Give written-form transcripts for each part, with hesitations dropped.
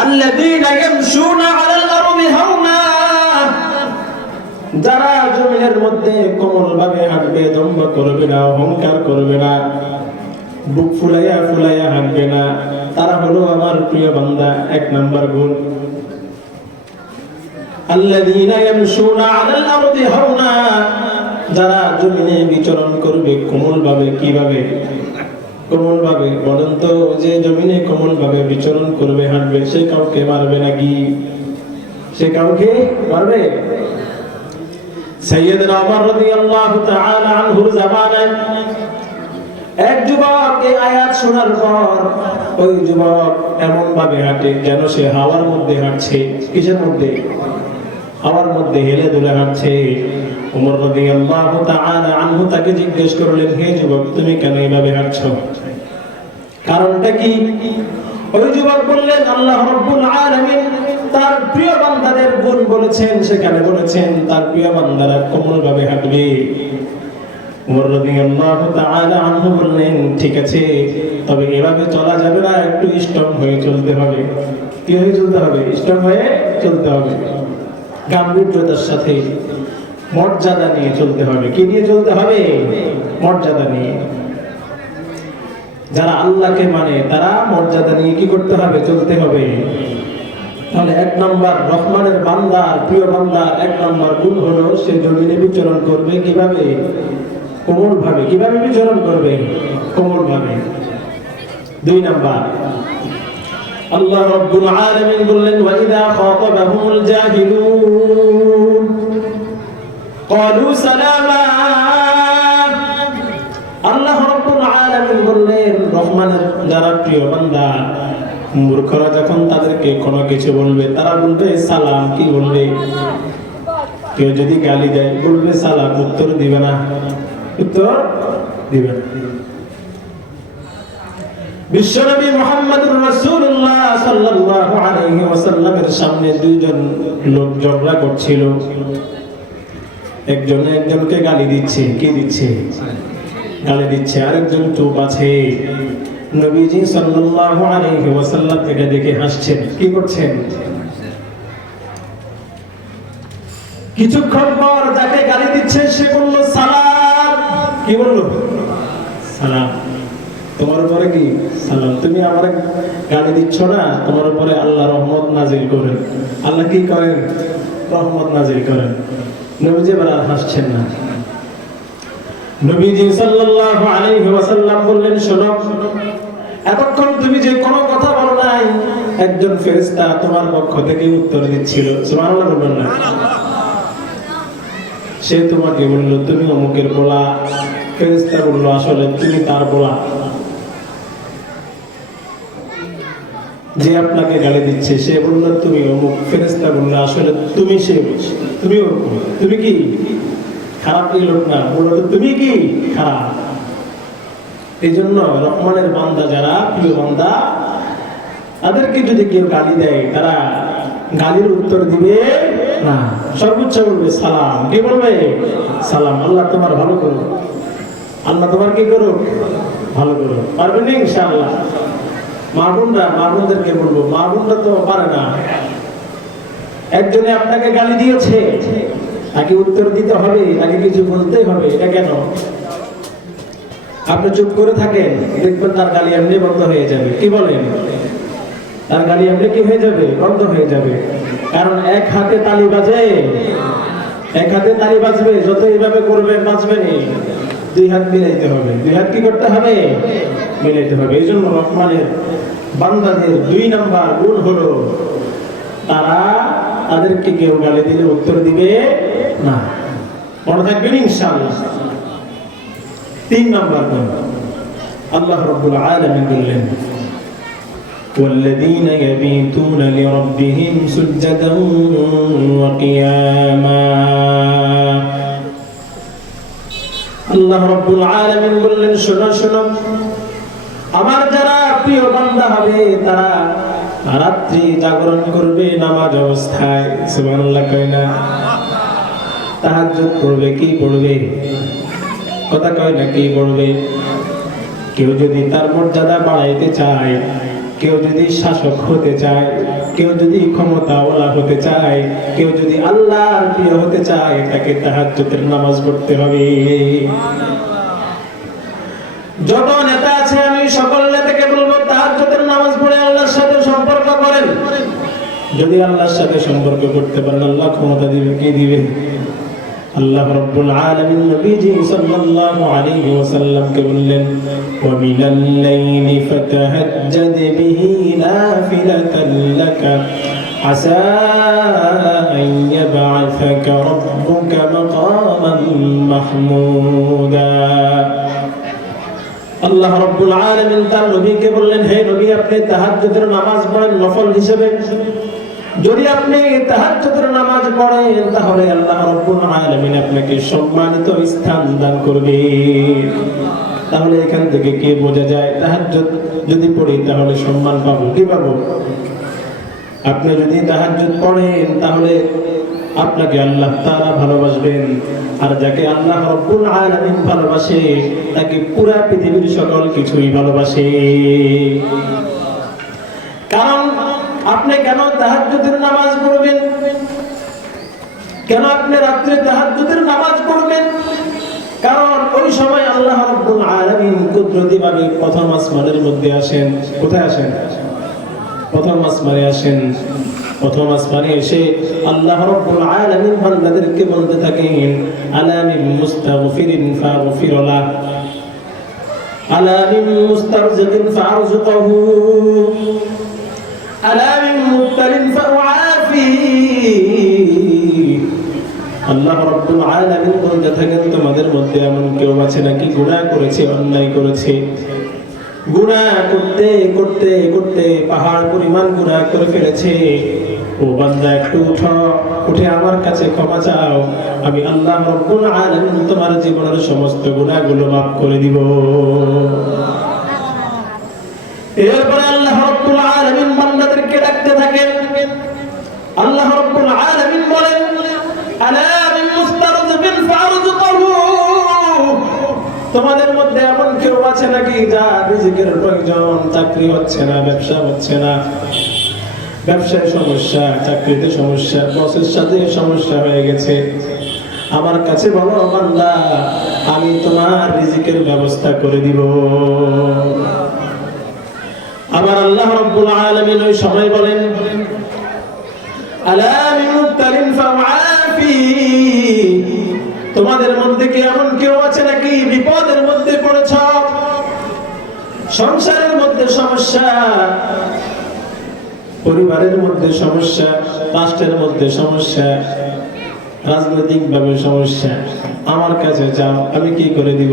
আল্লাযীনা ইয়ামশুনা আলাল আরদি হাওনা, যারা জমিনের মধ্যে কোমলভাবে হাঁটবে, দম্ভ করবে না, অহংকার করবে না, বুক ফুলাইয়া ফুলাইয়া হাঁটবে না, তারা হলো আমার প্রিয় বান্দা। এক নাম্বার গুণ, আল্লাযীনা ইয়ামশুনা আলাল আরদি হাওনা, যারা জমিনে বিচরণ করবে কোমলভাবে। কিভাবে কোমলভাবে? বলেন তো, যে জমিনে কোমলভাবে বিচরণ করবে, হাঁটবে, সে কাউকে মারবে নাকি? সে কাউকে মারবে? সাইয়্যিদনা ওমর রাদিয়াল্লাহু তাআলা আনহুর জামানায় এক যুবক এই আয়াত শোনার পর ওই যুবক এমন ভাবে হাঁটে যেন সে হাওয়ার মধ্যে হাঁটছে। কিসের মধ্যে? হাওয়ার মধ্যে হেলে দুলে হাঁটছে। ওমর রাদিয়াল্লাহু তাআলা আনহু তাকে জিজ্ঞেস করলেন, হে যুবক, তুমি কেন এইভাবে হাঁটছো? কারণটা কি? ওই যুবক বললেন, আল্লাহ রাব্বুল আলামিন তার প্রিয় বান্দাদের গুণ বলেছেন, সেখানে বলেছেন তার প্রিয় বান্দারা কোমলভাবে হাঁটবে। ওমর রাদিয়াল্লাহু তাআলা আনহু বললেন, ঠিক আছে, তবে এভাবে চলা যাবে না, একটু স্ট্রং হয়ে চলতে হবে। কি হয়ে চলতে হবে? স্ট্রং হয়ে চলতে হবে, গাম্ভীর্যতার সাথে, মর্যাদা নিয়ে চলতে হবে। কি নিয়ে চলতে হবে? মর্যাদা নিয়ে। যারা আল্লাহকে মানে তারা মর্যাদা নিয়ে কি করতে হবে? চলতে হবে। তাহলে এক নম্বর রহমানের বান্দার, প্রিয় বান্দার এক নম্বর গুণ হলো সে জমিনে বিচরণ করবে কিভাবে? কোমল ভাবে। কিভাবে বিচরণ করবে? কোমল ভাবে। দুই নাম্বার, আল্লাহ রাব্বুল আলামিন বললেন, ওয়া ইযা খাতাবাহুমুল জাহিলুন ক্বালু সালামা। আল্লাহ রাব্বুল আলামিন বললেন, রহমানের যারা প্রিয় বান্দা, মূর্খরা যখন তাদেরকে কোনো কিছু বলবে, তারা বলবে সালাম। কি বলবে? কেউ যদি গালি দেয় বলবে সালাম, উত্তর দিবে না, উত্তর দিবে না। বিশ্বনবী মুহাম্মদুর রাসূলুল্লাহ সাল্লাল্লাহু আলাইহি ওয়াসাল্লামের সামনে দুইজন লোক ঝগড়া করছিল। একজন একজনকে গালি দিচ্ছে। কি দিচ্ছে? গালি দিচ্ছে। আরেকজন চুপ আছে। নবীজি সাল্লাল্লাহু আলাইহি ওয়াসাল্লাম এটা দেখে হাসছেন। কি করছেন? কিছুক্ষণ পর যাকে গালি দিচ্ছে সে বলল সালাম। কি বলল? সালাম। তোমার উপরে কি সালাম? তুমি আমারে গালি দিচ্ছ না, তোমার উপরে আল্লাহ রহমত নাজিল করেন। আল্লাহ কি করেন? রহমত নাজিল করেন। নবীজি বলেন হাসছেন না। নবীজি সাল্লাল্লাহু আলাইহি ওয়াসাল্লাম বললেন, শোনো, এতক্ষণ তুমি যে কোনো কথা বলো নাই, একজন ফেরেশতা তোমার পক্ষ থেকে উত্তর দিচ্ছিল। সুবহানাল্লাহ বলবেন না? সে তোমাকে বলল তুমি অমুকের বলা। ফেরেশতা বলল আসলে তুমি তার বলা। যে আপনাকে গালি দিচ্ছে সে বলল তুমি অমুক। ফেরেশতা বলল আসলে তুমি সে, তুমি ওরকম। তুমি কি খারাপ? এই লোক না, বলল তুমি কি খারাপ। এই জন্য রহমানের বান্দা যারা, প্রিয় বান্দা, তাদেরকে যদি কেউ গালি দেয় তারা গালির উত্তর দিবে না, সর্বোচ্চ বলবে সালাম। কি বলবে? সালাম। আল্লাহ তোমার ভালো করো, আল্লাহ তোমার কি করো? ভালো করো। পারবেন ইনশাআল্লাহ। মা বোনরা, মা বোনদেরকে বলবো, মা বোনরা তো পারে না। একজনে আপনাকে গালি দিয়েছে, তাকে উত্তর দিতে হবে, তাকে কিছু বলতেই হবে। এটা কেন? আপনি চুপ করে থাকেন, দেখবেন তার গালি এমনি বন্ধ হয়ে যাবে। কি বলেন? তার গালি এমনি কি হয়ে যাবে? বন্ধ হয়ে যাবে। কারণ এক হাতে তালি বাজে, এক হাতে তালি বাজবে, যত এইভাবে করবেন বাজবে না। দুই হাত মিলাইতে হবে। দুই হাত কি করতে হবে? মিলাইতে হবে। এই জন্য রহমানের বান্দাদের দুই নাম্বার গুণ হলো তারা, তাদেরকে কেউ গালি দিলে উত্তর দিবে না। মনে থাকবেন ইনশাআল্লাহ। তিন নাম্বার গুণ আল্লাহ রাব্বুল আলামিন বললেন, والذين يبيتون لربهم سجدا وقياما। আল্লাহ রাব্বুল আলামিন বললেন, শোনো শোনো, আমার যারা প্রিয় বান্দা হবে তারা রাত্রি জাগরণ করবে নামাজ অবস্থায়। সুবহানাল্লাহ কয় না? তাহাজ্জুদ পড়বে। কি পড়বে? কথা কয় না? কি পড়বে? কেউ যদি তার মর্যাদা বাড়াইতে চায়, কেউ যদি শাসক হতে চায়, কেউ যদি ক্ষমতাওয়ালা হতে চায়, কেউ যদি আল্লাহর প্রিয় হতে চায়, তাকে তাহাজ্জুদের নামাজ পড়তে হবে। যত নেতা আছে আমি সকল নেতাকে বলবো তাহাজ্জুদের নামাজ পড়ে আল্লাহর সাথে সম্পর্ক করেন। যদি আল্লাহর সাথে সম্পর্ক করতে পারেন, আল্লাহ ক্ষমতা দিবে, কে দিবে? আল্লাহ রাব্বুল আলামিন নবীজি সাল্লাল্লাহু আলাইহি ওয়াসাল্লাম কে বললেন, ওয়া মিনাল লাইলি ফাতাহাজ্জাদ বিহি নাফিলাতান লাকা আসা আন ইয়াবআসাকা রাব্বুকা মাকামান মাহমুদা। আল্লাহ রাব্বুল আলামিন তার নবীকে বললেন, হে নবী, আপনি তাহাজ্জুদের নামাজ পড়েন নফল হিসেবে। যদি আপনি তাহাজ্জুদের নামাজ পড়েন তাহলে আল্লাহ রাব্বুল আলামিন আপনাকে সম্মানিত স্থান দান করবে। তাহলে এখান থেকে কি বোঝা যায়, তাহাজ্জুদ যদি পড়ি তাহলে সম্মান পাবো। কি পাবো? আপনি যদি তাহাজ্জুদ পড়েন তাহলে আপনাকে আল্লাহ তাআলা ভালোবাসবেন। আর যাকে আল্লাহ রাব্বুল আলামিন ভালোবাসে তাকে পুরো পৃথিবীর সকল কিছুই ভালোবাসে। কারণ আপনি কেন তাহাজ্জুদের নামাজ পড়বেন? কেন আপনি রাত্রে তাহাজ্জুদের নামাজ পড়বেন? কারণ ওই সময় আল্লাহ রাব্বুল আলামিন কুদরতিভাবে প্রথম আসমানের মধ্যে আসেন। কোথায় আসেন? প্রথম আসমানে আসেন। প্রথম আসমানে এসে আল্লাহ রাব্বুল আলামিন বান্দাদেরকে বলতে থাকেন, আলা মিন মুস্তাগফিরিন ফাগফির লাহ, আলা মিন মুস্তারজিকিন ফারজুকহু, আলা মিন মুবতালিন ফাউআফি। আল্লাহ রাব্বুল আলামিন বলতে থাকেন, তোমাদের মধ্যে এমন কেউ আছে নাকি গুনাহ করেছে, অন্যায় করেছে, গুনাহ করতে করতে করতে পাহাড় পরিমাণ গুনাহ করে ফেলেছে। ও বান্দা, একটু উঠো, উঠে আমার কাছে ক্ষমা চাও, আমি আল্লাহ রাব্বুল আলামিন তোমার জীবনের সমস্ত গুনাহগুলো মাফ করে দিব। এরপরে আল্লাহ রাব্বুল আলামিন বান্দাদেরকে ডাকতে থাকেন। আল্লাহ রাব্বুল আলামিন বলেন, আলা মিন মুস্তারজিকিন ফারজুকহু, তোমাদের মধ্যে এমন কেউ আছে নাকি যার রিজিকের প্রয়োজন, চাকরি হচ্ছে না, ব্যবসা হচ্ছে না, ব্যবসায় সমস্যা, চাকরিতে সমস্যা, বসের সাথে সমস্যা হয়ে গেছে, আমার কাছে বলো বান্দা, আমি তোমার রিজিকের ব্যবস্থা করে দিব। আবার আল্লাহ রাব্বুল আলামিন ওই সময় বলেন, আলা মিন মুবতালিন ফাউআফি, তোমাদের মধ্যে কি এমন কেউ আছে নাকি বিপদের মধ্যে পড়েছ, সংসারের মধ্যে সমস্যা, পরিবারের মধ্যে সমস্যা, রাষ্ট্রের মধ্যে সমস্যা, রাজনৈতিক ভাবে সমস্যা, আমার কাছে যাও, আমি কি করে দিব?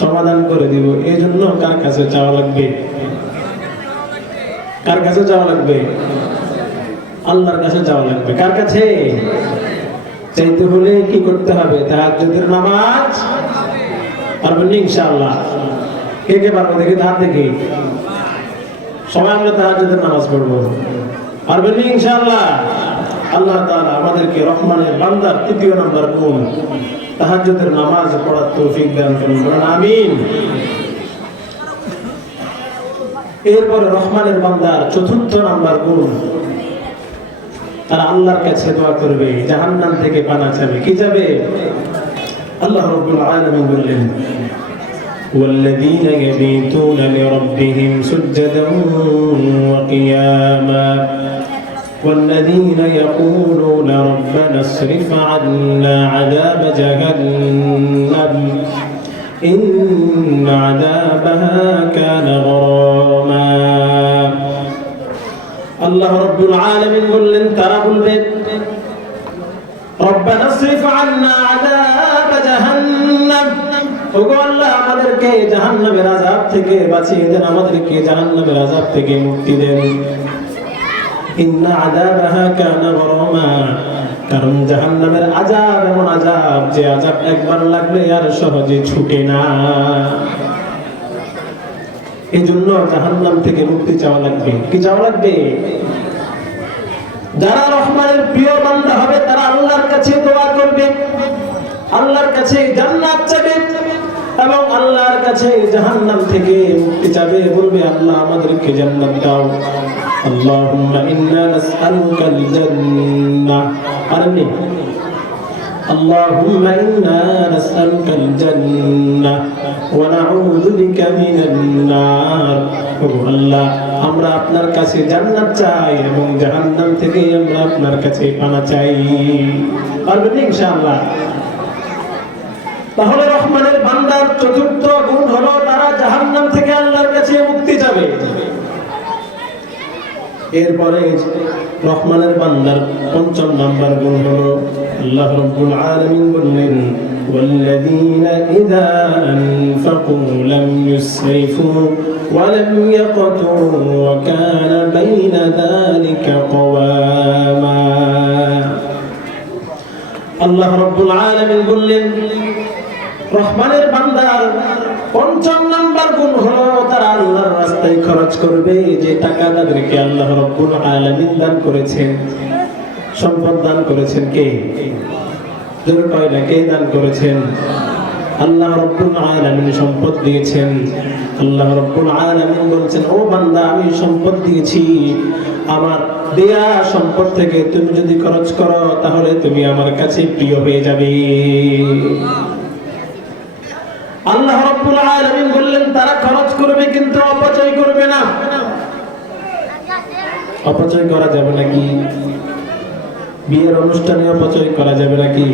সমাধান করে দিব। এই জন্য কার কাছে যাওয়া লাগবে? কার কাছে যাওয়া লাগবে? আল্লাহর কাছে যাওয়া লাগবে। কার কাছে? চাইতে হলে কি করতে হবে? তাহাজ্জুদের নামাজ পারবেন ইনশাআল্লাহ। কে কে পারবো দেখি, হাত দেখি। সবাই আমরা তাহাজ্জুদের নামাজ পড়বো, পারবেন ইনশাআল্লাহ। আল্লাহ তাআলা আমাদেরকে রহমানের বান্দার তৃতীয় নাম্বার গুণ তাহাজ্জুদের নামাজ পড়ার তৌফিক দান করুন, আমিন। এরপরে রহমানের বান্দার চতুর্থ নাম্বার গুণ, তারা আল্লাহর কাছে দোয়া করবে, জাহান্নাম থেকে পানা চাবে। কি যাবে? আল্লাহ রাব্বুল আলামিন বললেন, والذين يبيتون لربهم سجدا وقياما والذين يقولون ربنا اصرف عنا عذاب جهنم إن عذابها كان غراما। আল্লাহ রাব্বুল আলামিন বললেন, তারা বলবে, রব্বানা আসরিফ আন্না আযাব জাহান্নাম, ওগো আল্লাহ আমাদেরকে জাহান্নামের আযাব থেকে বাঁচিয়ে দেন, আমাদেরকে জাহান্নামের আযাব থেকে মুক্তি দেন। ইন্না আযাবাহা কানা গরামা, কারণ জাহান্নামের আযাব এমন আযাব যে আযাব একবার লাগলে আর সহজে ছুটে না। এই জন্য জাহান্নাম থেকে মুক্তি চাওয়া লাগবে। কি চাওয়া লাগবে? যারা রহমানের প্রিয় বান্দা হবে তারা আল্লাহর কাছে দোয়া করবে, আল্লাহর কাছে জান্নাত চাইবে, এবং আল্লাহর কাছে জাহান্নাম থেকে মুক্তি চাবে, বলবে আল্লাহ আমাদেরকে জান্নাত দাও। আল্লাহুম্মা ইন্না নাসআলুকাল জান্নাহ। আরনি আল্লাহুম্মা ইন্না নাসআলুকাল জান্নাহ ওয়া নাউযু বিকা মিনান নার। ও আল্লাহ, আমরা আপনার কাছে জান্নাত চাই এবং জাহান্নাম থেকে আমরা আপনার কাছে পানা চাই। পারবেন ইনশাআল্লাহ? তাহলে রহমানের বান্দার চতুর্থ গুণ হলো তারা জাহান্নাম থেকে আল্লাহর কাছে মুক্তি যাবে। এরপরে রহমানের বান্দার পঞ্চম নাম্বার গুণ হলো আল্লাহ রাব্বুল আলামিন বললেন ওয়াল্লাযীনা ইযা আনফাকু লাম ইউসরিফু ওয়া লাম ইয়াকতু ওয়া কানা বাইনা যালিকা কওয়ামা। আল্লাহ রাব্বুল আলামিন বললেন রহমানের বান্দার পঞ্চম নাম্বার গুণ হলো তারা আল্লাহর রাস্তায় খরচ করবে। যে টাকা তাদেরকে আল্লাহ রাব্বুল আলামিন দান করেছেন, সম্পদ দান করেছেন কে? জোরে কয় না, কে দান করেছেন? আল্লাহ রাব্বুল আলামিন সম্পদ দিয়েছেন। আল্লাহ রাব্বুল আলামিন বলছেন, ও বান্দা আমি সম্পদ দিয়েছি, আমার দেয়া সম্পদ থেকে তুমি যদি খরচ করো তাহলে তুমি আমার কাছে প্রিয় হয়ে যাবে। আল্লাহ রাব্বুল আলামিন বললেন তারা খরচ করবে কিন্তু অপচয় করবে না। অপচয় করা যাবে নাকি? বিয়ের অনুষ্ঠানে অপচয় করা যাবে নাকি?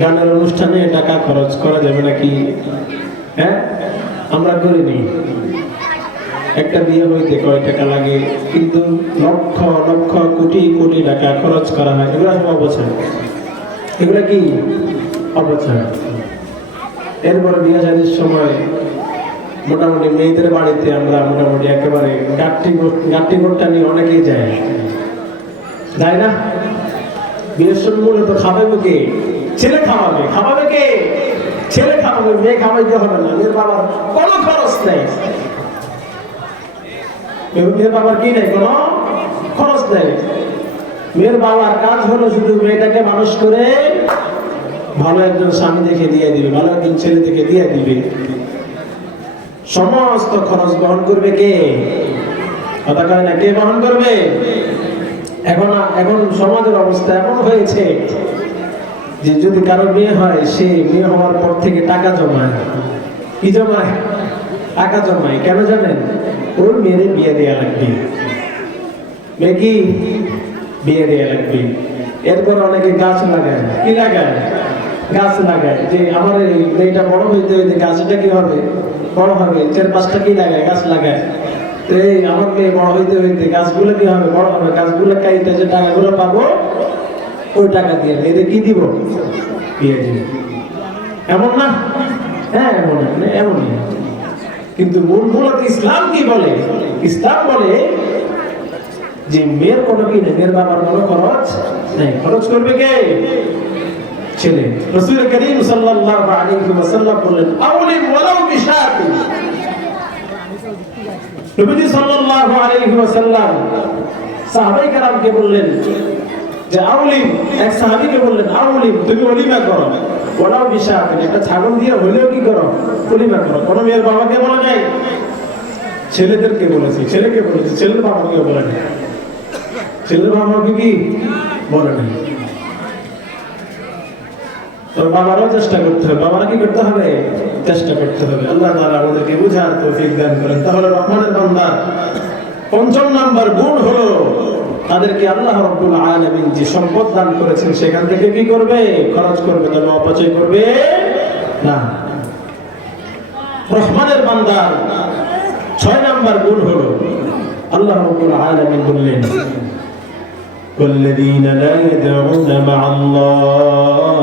গানের অনুষ্ঠানে টাকা খরচ করা যাবে নাকি? হ্যাঁ, আমরা করিনি। একটা বিয়ে হইতে কয় টাকা লাগে, কিন্তু লক্ষ লক্ষ কোটি কোটি টাকা খরচ করা হয়। এগুলো সব অপচয়। এগুলো কি অপচয়? এরপরে বিয়ে শাদীর সময় মোটামুটি মেয়েদের বাড়িতে আমরা মোটামুটি একেবারে গাট্টি গোট্টা নিয়ে অনেকেই যায় না? বিয়ের সময় মূলত খাওয়াবে কে? ছেলে খাওয়াবে। খাওয়াবে কে? ছেলে খাওয়াবে। মেয়ে খাওয়াইতে হবে না। মেয়ের বাবার কোনো খরচ নেই। মেয়ের বাবার কি নেই? কোনো খরচ নেই। মেয়ের বাবার কাজ হলো শুধু মেয়েটাকে মানুষ করে ভালো একজন স্বামী দেখে দিয়ে দিবে, ভালো একজন ছেলে দেখে দিয়ে দিবে। সমস্ত খরচ বহন করবে কে? কথা কয় না, কে বহন করবে? এখন সমাজের অবস্থা এমন হয়েছে যে যদি কারো মেয়ে হয়, সে মেয়ে হওয়ার পর থেকে টাকা জমায়। কি জমায়? টাকা জমায়। কেন জানেন? ওর মেয়ের বিয়ে দেয়া লাগবে। মেয়ে কি বিয়ে দেয়া লাগবে। এরপর অনেকে গাছ লাগায়। কি লাগায়? গাছ লাগায় যে আমার এই মেয়েটা বড় হইতে হইতে গাছটা কি হবে? বড় হবে। 4-5টা কি লাগায়? গাছ লাগায়। তো এই আমার মেয়ে বড় হইতে হইতে গাছগুলো কি হবে? বড় হবে। গাছগুলো কাইতে যে টাকাগুলো পাবো, ওই টাকা দিয়ে মেয়েদের কি দিব? বিয়ে দিব। এমন না? হ্যাঁ, এমনই। কিন্তু মূলত ইসলাম কি বলে? ইসলাম বলে যে মেয়ের কোনো কি নেই, মেয়ের বাবার কোনো খরচ নেই। খরচ করবে কে? ছেলে। রাসূল করিম সাল্লাল্লাহু আলাইহি ওয়াসাল্লাম বললেন আউলিম ওয়ালাউ বিশাতি। নবীজি সাল্লাল্লাহু আলাইহি ওয়াসাল্লাম সাহাবায়ে কেরামকে বললেন যে আউলিম, এক সাহাবীকে বললেন আউলিম তুমি ওলিমা করো, ওয়ালাউ বিশাতি, একটা ছাগল দিয়ে হলেও কি করো? ওলিমা করো। কোন মেয়ের বাবাকে বলা যায়? ছেলেদেরকে বলেছে। ছেলেকে বলেছে, ছেলের বাবাকে বলে না। ছেলের বাবাকে কি বলে না? বাবারও চেষ্টা করতে হবে। বাবারা কি করতে হবে? চেষ্টা করতে হবে। আল্লাহ তাআলা আমাদেরকে বুঝার তৌফিক দান করেন। তাহলে রহমানের বান্দা পঞ্চম নাম্বার গুণ হলো তাদেরকে আল্লাহ রাব্বুল আলামিন যে সম্পদ দান করেছেন সেখান থেকে কি করবে? খরচ করবে, তবে অপচয় করবে না। রহমানের বান্দার 6 নাম্বার গুণ হলো আল্লাহ রাব্বুল আলামিন বললেন والذين لا يدعون مع الله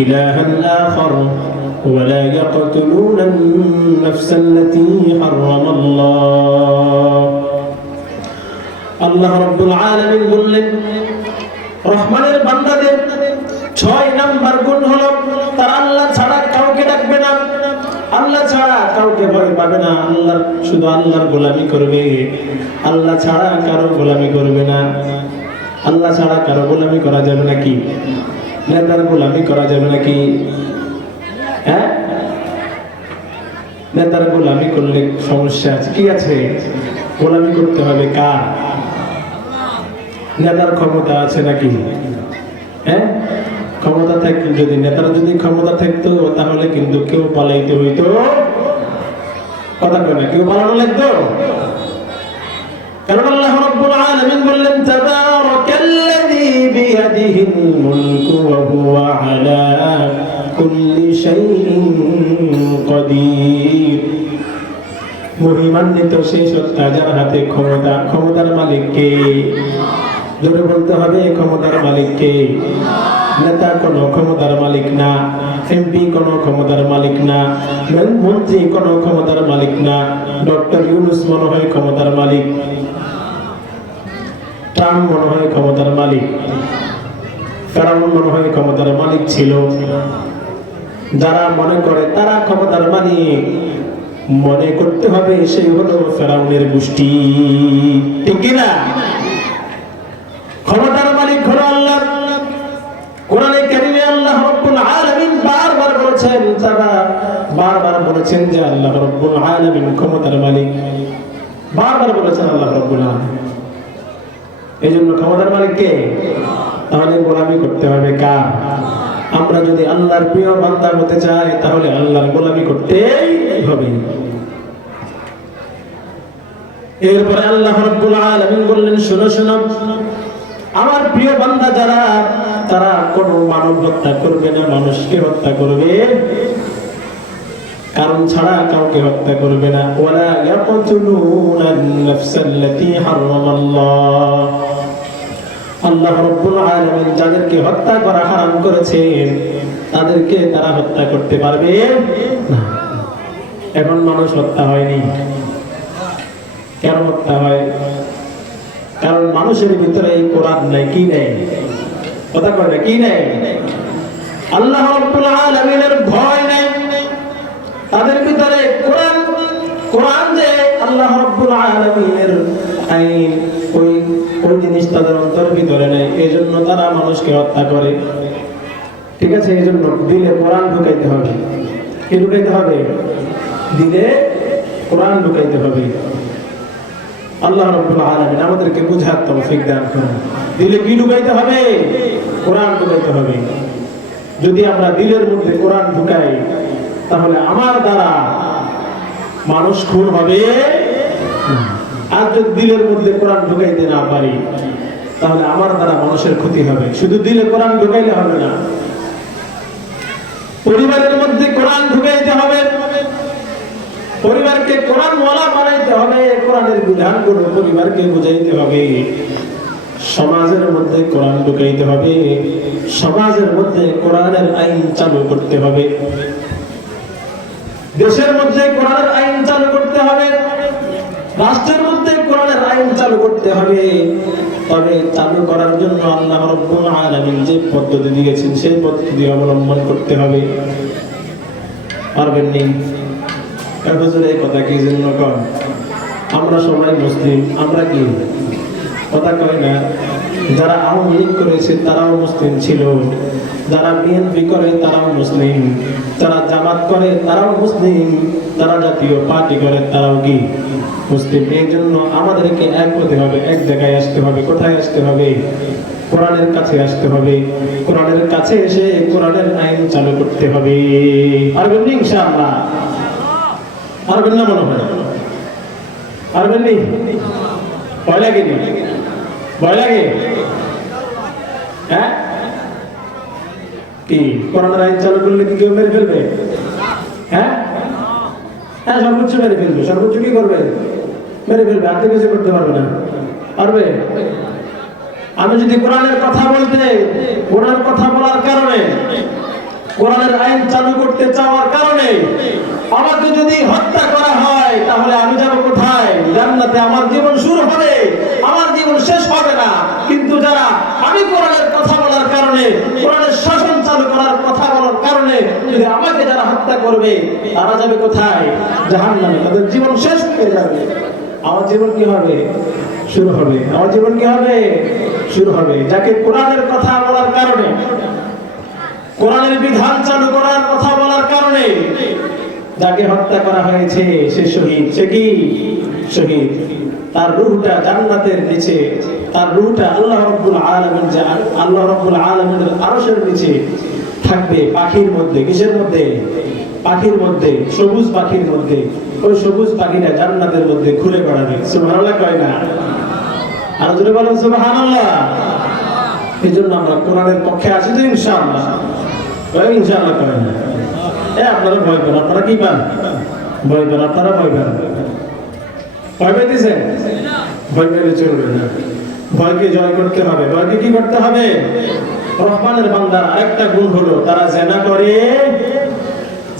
إلها آخر ولا يقتلون النفس التي حرم الله। আল্লাহ রাব্বুল আলামিন বললেন রহমানের বান্দাদের 6 নাম্বার গুণ হলো তারা আল্লাহ ছাড়া কাউকে ডাকবে না, আল্লাহ ছাড়া কাউকে ভয় পাবে না, শুধু আল্লাহর গোলামি করবে, আল্লাহ ছাড়া কারো গোলামি করবে না। আল্লাহ ছাড়া কারো গোলামি করা যাবে নাকি? নেতার গোলামি করা যাবে নাকি? হ্যাঁ, নেতার গোলামি করলে সমস্যা আছে, কি আছে? গোলামি করতে হবে কার? নেতার ক্ষমতা আছে নাকি? হ্যাঁ, ক্ষমতা থাকলে, যদি নেতার যদি ক্ষমতা থাকতো তাহলে কিন্তু কেউ পালাইতে হইতো, কথা কয় না, কেউ পালানো লাগতো। কারণ আল্লাহ রাব্বুল আলামিন বললেন তাবারাকাল্লাযী বিয়াদিহিল মুলকু ওয়া হুয়া আলা কুল্লি শাইইন কাদির। মহিমান্বিত সেই সত্তা যার হাতে ক্ষমতা। ক্ষমতার মালিক কে? জোরে বলতে হবে, ক্ষমতার মালিক কে? নেতা কোনো ক্ষমতার মালিক না, এমপি কোনো ক্ষমতার মালিক না, মন্ত্রী কোনো ক্ষমতার মালিক না। ডক্টর ইউনূস মনে হয় ক্ষমতার মালিক, ট্রাম্প মনে হয় ক্ষমতার মালিক, ফেরাউন মনে হয় ক্ষমতার মালিক ছিল। যারা মনে করে তারা ক্ষমতার মালিক, মনে করতে হবে সেই হলো ফেরাউনের গোষ্ঠী, ঠিক কিনা? ক্ষমতার মালিক হলো আল্লাহ। কোরআনে কারীমে আল্লাহ রাব্বুল আলামিন বারবার বলেছেন, তারা বারবার বলেছেন যে আল্লাহ রাব্বুল আলামিন ক্ষমতার মালিক, বারবার বলেছেন আল্লাহ রাব্বুল আলামিন। এইজন্য ক্ষমতার মালিক কে? তাহলে গোলামি করতে হবে কার? আমরা যদি আল্লাহর প্রিয় বান্দা হতে চাই তাহলে আল্লাহর গোলামি করতেই হবে। এরপরে আল্লাহ রাব্বুল আলামিন বললেন, শোনো শোনো, আমার প্রিয় বান্দা যারা, তারা কোনো মানব হত্যা করবে না, মানুষকে হত্যা করবে, কারণ ছাড়া কাউকে হত্যা করবে না। ওয়ালা ইয়াকতুলুনান নাফসাল্লাতী হারামাল্লাহ। আল্লাহ রাব্বুল আলামিন যাদেরকে হত্যা করা হারাম করেছেন তাদেরকে তারা হত্যা করতে পারবে না। এখন মানুষ হত্যা হয়নি, কেন হত্যা হয়? কারণ মানুষের ভিতরে এই কোরআন নাই, কি নেই? কথা কয় না, কি নেই? আল্লাহ রাব্বুল আলামিনের ভয় নাই তাদের ভিতরে। কোরআন, কোরআন যে আল্লাহ রাব্বুল আলামিনের আইন, ওই জিনিস তাদের অন্তরের ভিতরে নেই, এজন্য তারা মানুষকে হত্যা করে। ঠিক আছে, এজন্য দিলে কোরআন ঢুকাইতে হবে। কি ঢুকাইতে হবে? দিলে কোরআন ঢুকাইতে হবে। আল্লাহ রাব্বুল আলামিন আমাদেরকে বুঝার তৌফিক দান করুন। দিলে কি ঢুকাইতে হবে? কোরআন ঢুকাইতে হবে। যদি আমরা দিলের মধ্যে কোরআন ঢুকাই তাহলে আমার দ্বারা মানুষ খুন হবে। আর যদি দিলের মধ্যে কোরআন ঢুকাইতে না পারি তাহলে আমার দ্বারা মানুষের ক্ষতি হবে। শুধু দিলে কোরআন ঢুকাইলে হবে না, পরিবারের মধ্যে কোরআন ঢুকাইতে হবে, পরিবারকে কোরআন ওয়ালা বানাইতে হবে, কোরআনের বিধানগুলো পরিবারকে বুঝাইতে হবে। সমাজের মধ্যে কোরআন ঢুকাইতে হবে, সমাজের মধ্যে কোরআনের আইন চালু করতে হবে, দেশের মধ্যে কোরআনের আইন চালু করতে হবে, রাষ্ট্রের মধ্যে কোরআনের আইন চালু করতে হবে। তবে চালু করার জন্য আল্লাহ রাব্বুল আলামিন যে পদ্ধতি দিয়েছেন সেই পদ্ধতি অবলম্বন করতে হবে। পারবেন নি? হুজুর এই কথা কি জন্য কন? আমরা সবাই মুসলিম, আমরা কি কথা কই না? যারা আওয়ামী লীগ করেছে তারাও মুসলিম ছিল, যারা বিএনপি করে তারাও মুসলিম, যারা জামাত করে তারাও মুসলিম, যারা জাতীয় পার্টি করে তারাও কি মুসলিম। এই জন্য আমাদেরকে এক হতে হবে, এক জায়গায় আসতে হবে। কোথায় আসতে হবে? কোরআনের কাছে আসতে হবে। কোরআনের কাছে এসে কোরআনের আইন চালু করতে হবে। পারবেন নি ইনশাআল্লাহ? পারবেন না মনে হয়? পারবেন নি? ভয় লাগে নি? ভয় লাগে? হ্যাঁ, কি কোরআনের আইন চালু করলে কি কেউ মেরে ফেলবে? হ্যাঁ হ্যাঁ, সর্বোচ্চ মেরে ফেলবে। সর্বোচ্চ কি করবে? মেরে ফেলবে, আর কিছু করতে পারবে না। পারবে? আমি যদি কোরআনের কথা বলতে, কোরআন কথা বলার কারণে, কোরআনের আইন চালু করতে চাওয়ার কারণে আমাকে যদি হত্যা করা হয় তাহলে আমি যাব কোথায়? জান্নাতে। আমার জীবন শুরু হবে, আমার জীবন শেষ হবে না। কিন্তু যারা আমি কোরআনের কথা বলার কারণে, কোরআনের শাসন চালু করার কথা বলার কারণে যদি আমাকে যারা হত্যা করবে তারা যাবে কোথায়? জাহান্নামে। তাদের জীবন শেষ হয়ে যাবে, আমার জীবন কি হবে? শুরু হবে। আমার জীবন কি হবে? শুরু হবে। যাকে কোরআনের কথা বলার কারণে, কোরআনের বিধান চালু করার কথা বলার কারণে যাকে হত্যা করা হয়েছে সে শহীদ। সে কি শহীদ? তার রূহটা জান্নাতের নিচে, তার রূহটা আল্লাহ রাব্বুল আলামিন, আল্লাহ রাব্বুল আলামিনের আরশের নিচে থাকবে, পাখির মধ্যে। কিসের মধ্যে? পাখির মধ্যে, সবুজ পাখির মধ্যে। ওই সবুজ পাখিটা জান্নাতের মধ্যে ঘুরে বেড়াবে। সুবহানাল্লাহ কয় না? আর যদি বলেন সুবহানাল্লাহ। এই জন্য আমরা কোরআনের পক্ষে আছি তো ইনশাআল্লাহ। ইনশাআল্লাহ করেন না। আপনারা ভয় পান? আপনারা কি পান? ভয় পান? আপনারা ভয় পান? ভয় পাইতেছেন? ভয় পেলে চলবে না। ভয়কে জয় করতে হবে। ভয়কে কি করতে হবে? রহমানের বান্দার আরেকটা গুণ হলো তারা জেনা করে।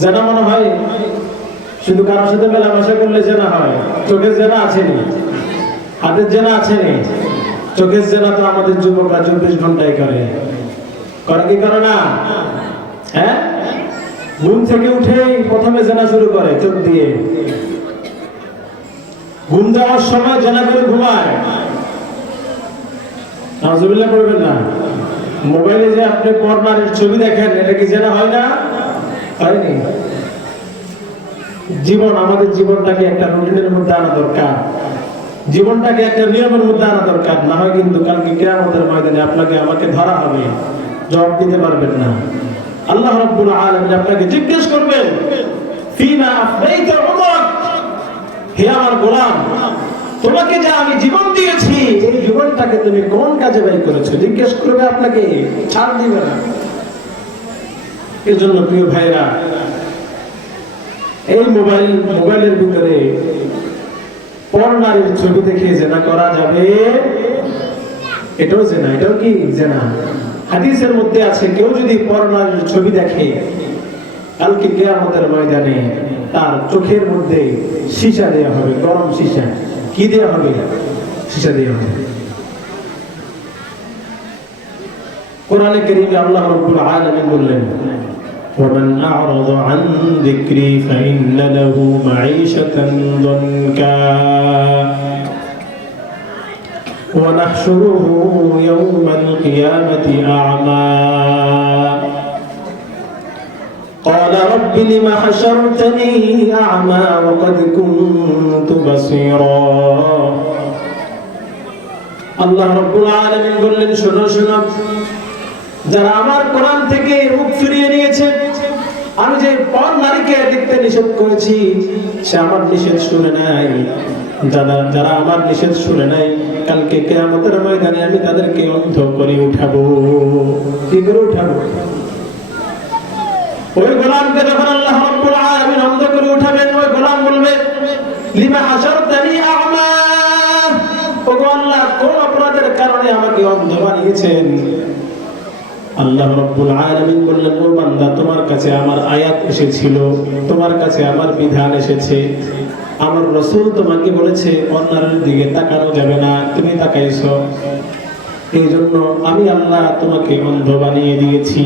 জেনা মনে হয় শুধু কারোর সাথে মেলামেশা করলে জেনা হয়। চোখের জেনা আসেনি, হাতের জেনা আসেনি। চোখের জেনা তো আমাদের যুবকরা 24 ঘন্টায় করে। করে কি করে না? হ্যাঁ, ঘুম থেকে উঠেই প্রথমে জেনা শুরু করে চোখ দিয়ে। ঘুম যাওয়ার সময় জেনা করে ঘুমায়। নাউজুবিল্লাহ করবেন না। মোবাইলে যে আপনি পর্নোর ছবি দেখেন, এটা কি জেনা হয় না? হয়নি। জীবন, আমাদের জীবনটাকে একটা রুটিনের মধ্যে আনা দরকার। জীবনটাকে একটা নিয়মের মধ্যে আনা দরকার। না হয় কিন্তু কালকে কিয়ামতের ময়দানে আপনাকে আমাকে ধরা হবে, জবাব দিতে পারবেন না। আল্লাহ রাব্বুল আলামিন আপনাকে জিজ্ঞেস করবেন, ফিমা আফনাইতা উমরাক, হে আমার গোলাম, তোমাকে যে আমি জীবন দিয়েছি এই জীবনটাকে তুমি কোন কাজে ব্যয় করেছো? জিজ্ঞেস করবে আপনাকে, ছাড় দিবে না। এজন্য প্রিয় ভাইরা, এই মোবাইলের ভিতরে পর্নোর ছবি দেখে জেনা করা যাবে? এটাও জেনা। এটাও কি জেনা? হাদিসের মধ্যে আছে, কেউ যদি পর্নোর ছবি দেখে কালকে কিয়ামতের ময়দানে তার চোখের মধ্যে সীসা দেওয়া হবে, গরম সীসা। কি দেওয়া হবে? সীসা দেওয়া হবে। কোরআনে কারীমে আল্লাহ রাব্বুল আলামিন বললেন, ومن أعرض عن ذكري فإن له معيشة ضنكا ونحشره يوم القيامة أعمى قال رب لم حشرتني أعمى وقد كنت بصيرا الله رب العالمين বললেন, শোনো শোনো, যারা আমার কোরআন থেকে মুখ ফিরিয়ে নিয়েছে, আমি যে পর নারীকে দেখতে নিষেধ করেছি সে আমার নিষেধ শুনে নাই। যারা আমার নিষেধ শুনে নাই, কালকে কিয়ামতের ময়দানে আমি তাদেরকে অন্ধ করে উঠাবো। কি করে উঠাবো? ওই গোলামকে যখন আল্লাহ রাব্বুল আলামিন অন্ধ করে উঠাবেন, ওই গোলাম বলবে, লিমা হাশারতানি আ'মা, ওগো আল্লাহ, কোন অপরাধের কারণে আমাকে অন্ধ বানিয়েছেন? আল্লাহ রাব্বুল আলামিন বললেন, ও বান্দা, তোমার কাছে আমার আয়াত এসেছিল, তোমার কাছে আমার বিধান এসেছে, আমার রাসূল তোমাকে বলেছে অন্যের দিকে তাকানো যাবে না, তুমি তাকাইছো, এই জন্য আমি আল্লাহ তোমাকে অন্ধ বানিয়ে দিয়েছি।